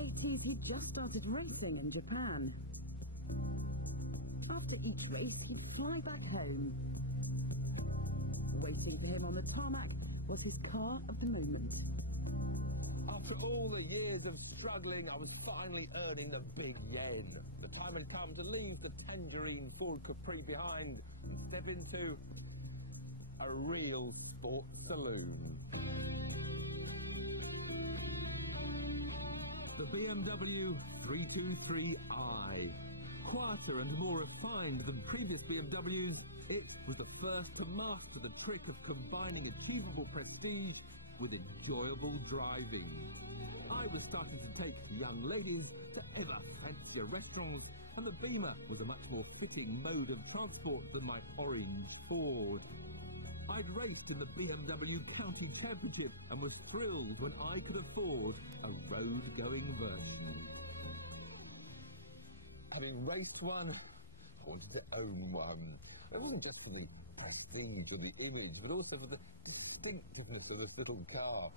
eighties he'd just started racing in Japan. After each race, he'd fly back home. Waiting for him on the tarmac was his car of the moment. After all the years of struggling, I was finally earning the big yen. The time had come to leave the tangerine Ford Capri behind and step into a real sports saloon. The BMW 323i. Quieter and more refined than previous BMWs, it was the first to master the trick of combining achievable prestige with enjoyable driving. I was starting to take young ladies to ever fancier restaurants, and the Beamer was a much more fitting mode of transport than my orange Ford. I'd raced in the BMW County Championship and was thrilled when I could afford a road-going version. Having raced one, I wanted to own one. It wasn't just for the prestige or the image, but also for the distinctiveness of this little car.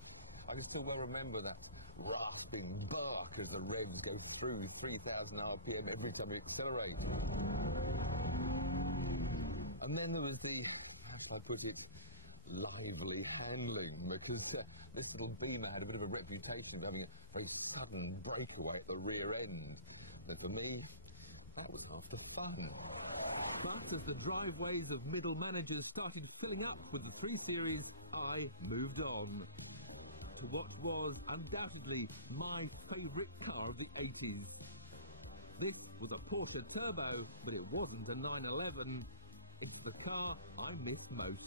I just still well remember that rasping bark as the revs go through 3,000 RPM every time we accelerate. And then there was the, how I put it, lively handling, because this little Beamer had a bit of a reputation of having a very sudden breakaway at the rear end. But for me, that was half the fun. But as the driveways of middle managers started filling up with the 3 Series, I moved on to what was undoubtedly my favourite car of the 80s. This was a Porsche Turbo, but it wasn't a 911. It's the car I miss most.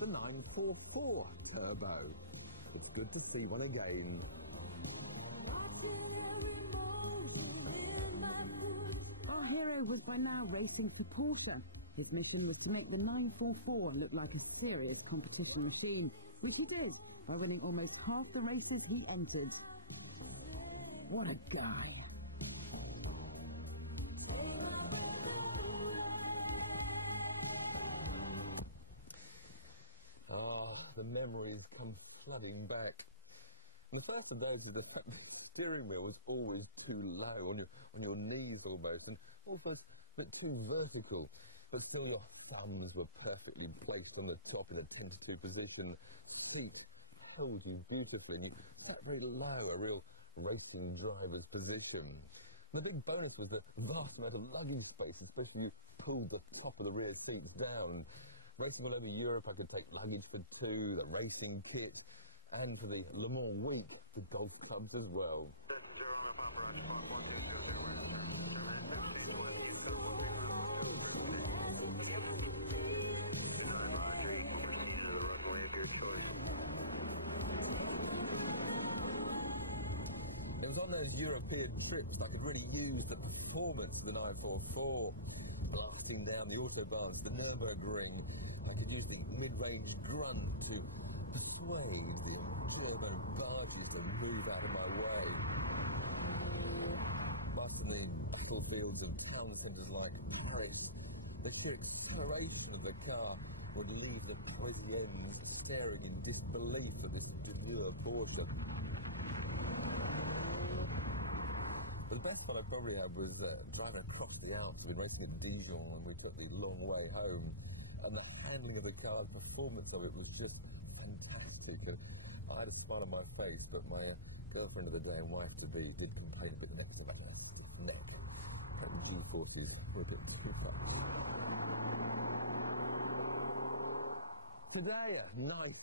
The 944 Turbo. It's good to see one again. Our hero was by now racing for Porsche. His mission was to make the 944 look like a serious competition machine, which he did by winning almost half the races he entered. What a guy. The memories come flooding back. And the first of those is the fact that the steering wheel was always too low, on your knees almost, and also a bit too vertical. But still your thumbs were perfectly placed on the top in a tentative position. Seat held you beautifully, and you sat very low, a real racing driver's position. The big bonus was the vast amount of luggage space, especially you pulled the top of the rear seat down. Racing all over Europe, I could take luggage for 2, the racing kit, and for the Le Mans week, the golf clubs as well. It was on those European trips I could really use the performance of the 944. Blasting down the autobahns, the Nürburgring, I could use the mid-range grunt to persuade the German barges to move out of my way. But in the battlefields and town centres like Paris, the sheer acceleration of the car would leave the Parisians staring in disbelief at this demure Porsche. The best one I probably had was driving across the Alps with most of the diesel, and we took the long way home. And the handling of the car, the performance of it was just fantastic. And I had a smile on my face, but my girlfriend of the day and wife to be did complain a bit next to that neck. That G40 was a bit too much. Today, a nice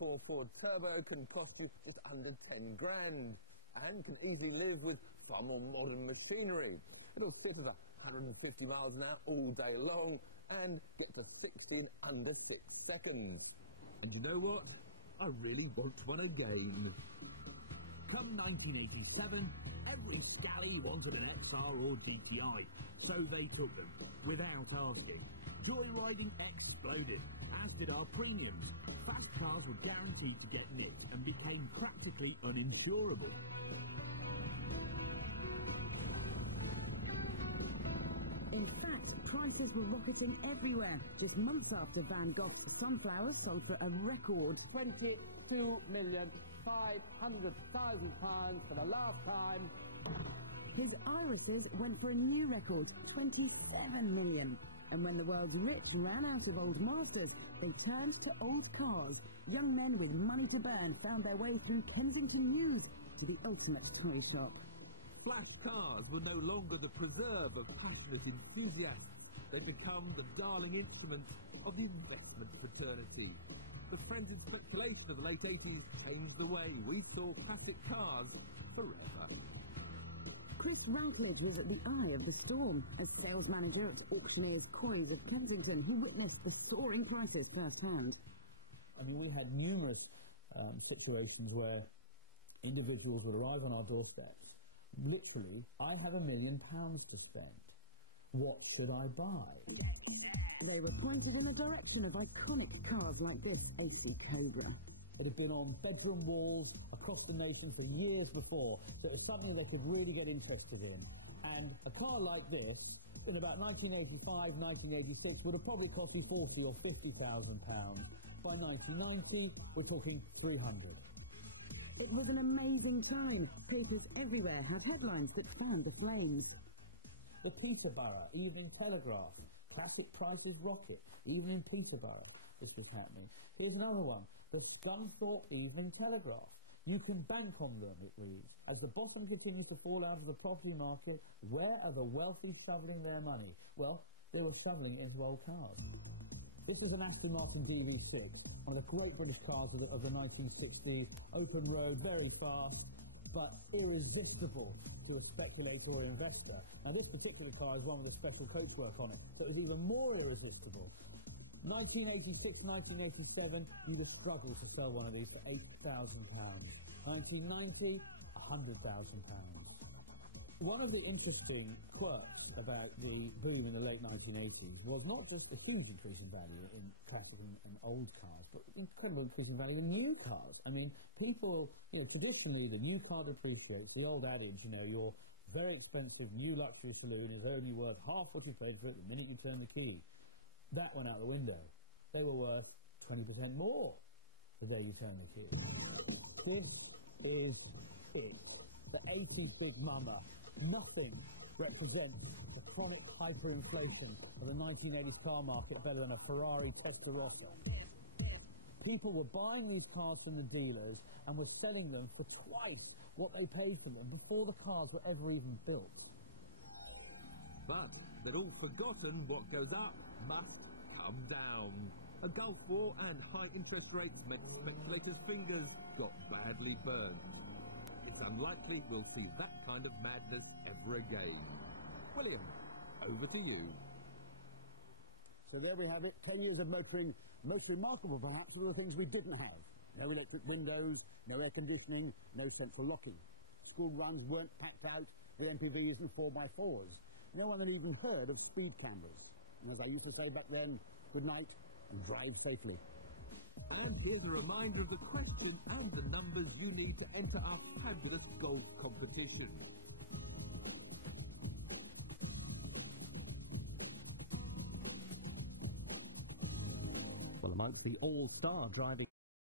944 Turbo can cost you just under 10 grand. And can easily live with far more modern machinery. It'll sit at 150 miles an hour all day long and get to 16 under 6 seconds. And you know what? I really want one again. Come 1987, every scally wanted an XR or GTI, so they took them, without asking. Joyriding exploded, as did our premiums. Fast cars were guaranteed to get nicked and became practically uninsurable. In fact, prices were rocketing everywhere. This month after Van Gogh's sunflowers sold for a record £22,500,000 for the last time. His irises went for a new record, 27 million. And when the world's rich ran out of old masters, they turned to old cars. Young men with money to burn found their way through Kensington News to the ultimate toy shop. Flash cars were no longer the preserve of passionate enthusiasts. They become the darling instrument of the investment fraternity. The frenzied speculation of the late 80s changed the way we saw classic cars forever. Chris Rankledge was at the eye of the storm, as sales manager at Auctioneers Quarries of Kensington, who witnessed the soaring prices firsthand. I mean, we had numerous situations where individuals would arrive on our doorsteps. Literally, I have £1 million to spend. What should I buy? They were pointed in the direction of iconic cars like this 80 Cobra. It had been on bedroom walls across the nation for years before, so it was something they could really get interested in. And a car like this, in about 1985, 1986, would have probably cost you £40,000 or £50,000. By 1990, we're talking 300. It was an amazing time. Papers everywhere had headlines that fanned the flames. The Peterborough Evening Telegraph. Traffic prices rocket. Even in Peterborough, this is happening. Here's another one. The Scunthorpe Evening Telegraph. You can bank on them, it reads. As the bottom continues to fall out of the property market, where are the wealthy shoveling their money? Well, they were shoveling into old cars. This is an Aston Martin DB6, one of the great British cars of the 1960s. Open road, very fast, but irresistible to a speculator or investor. Now, this particular car is one with a special coachwork on it, so it was even more irresistible. 1986, 1987, you'd have struggled to sell one of these for £8,000. 1990, £100,000. One of the interesting quirks about the boom in the late 1980s was not just a huge increase in value in classic and old cars, but incredible increase in value in new cars. I mean, people, traditionally the new car depreciates. The old adage, your very expensive new luxury saloon is only worth half what you paid for it the minute you turn the key. That went out the window. They were worth 20% more the day you turn the key. This is it. The 80s big mama. Nothing represents the chronic hyperinflation of the 1980s car market better than a Ferrari Testarossa. People were buying these cars from the dealers and were selling them for twice what they paid for them before the cars were ever even built. But they'd all forgotten what goes up must come down. A Gulf War and high interest rates meant speculators' fingers got badly burned. It's unlikely we'll see that kind of madness ever again. William, over to you. So there we have it, 10 years of motoring. Most remarkable, perhaps, were the things we didn't have. No electric windows, no air conditioning, no central locking. School runs weren't packed out with MPVs and 4x4s. No one had even heard of speed cameras. And as I used to say back then, good night and drive safely. And here's a reminder of the question and the numbers you need to enter our fabulous golf competition. Well, amongst the all-star driving